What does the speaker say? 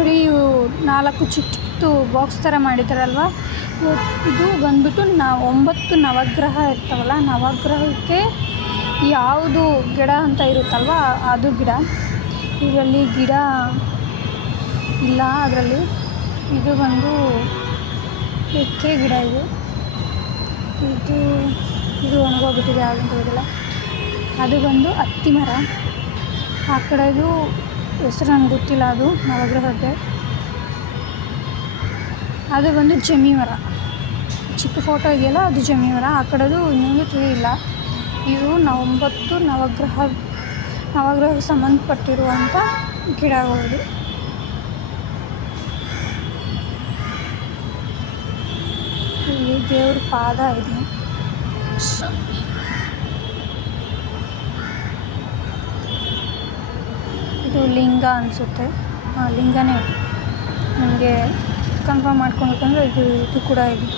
ನೋಡಿ ಇವು 4 ಚಿಕ್ಕದು ಬಾಕ್ಸ್ ಥರ ಮಾಡಿದ್ದಾರಲ್ವ, ಇದು ಬಂದ್ಬಿಟ್ಟು 9 ನವಗ್ರಹ ಇರ್ತಾವಲ್ಲ, ನವಗ್ರಹಕ್ಕೆ ಯಾವುದು ಗಿಡ ಅಂತ ಇರುತ್ತಲ್ವ ಅದು ಗಿಡ. ಇದರಲ್ಲಿ ಗಿಡ ಇಲ್ಲ ಅದರಲ್ಲಿ. ಇದು ಬಂದು ಎಕ್ಕೆ ಗಿಡ. ಇದು ಒಣಗೋಗ್ಬಿಟ್ಟಿದೆ, ಯಾವುದು ಗೊತ್ತಿಲ್ಲ. ಅದು ಬಂದು ಹತ್ತಿ ಮರ. ಆ ಕಡೆದು ಹೆಸರು ನನಗೆ ಗೊತ್ತಿಲ್ಲ, ಅದು ನವಗ್ರಹದ್ದೇ. ಅದು ಬಂದು ಜಮ್ಮಿ ಮರ. ಚಿಕ್ಕ ಫೋಟೋ ಇದೆಯಲ್ಲ ಅದು ಜಮ್ಮಿ ಮರ. ಆ ಕಡೆದು ಇನ್ನೊಂದು ತಿಳಿಯಿಲ್ಲ. ಇವು 9 ನವಗ್ರಹಕ್ಕೆ ಸಂಬಂಧಪಟ್ಟಿರುವಂಥ ಗಿಡಗಳು. ಇಲ್ಲಿ ದೇವ್ರ ಪಾದ ಇದೆ. ಇದು ಲಿಂಗ ಅನಿಸುತ್ತೆ. ಲಿಂಗನೇ. ನನಗೆ ಕನ್ಫರ್ಮ್ ಮಾಡ್ಕೊಬೇಕಂದ್ರೆ ಇದು ಕೂಡ ಇದೆ.